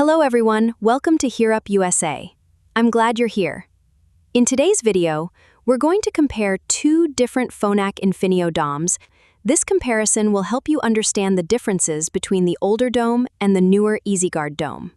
Hello everyone, welcome to Hear Up USA. I'm glad you're here. In today's video, we're going to compare two different Phonak Infinio DOMs. This comparison will help you understand the differences between the older dome and the newer EasyGuard dome.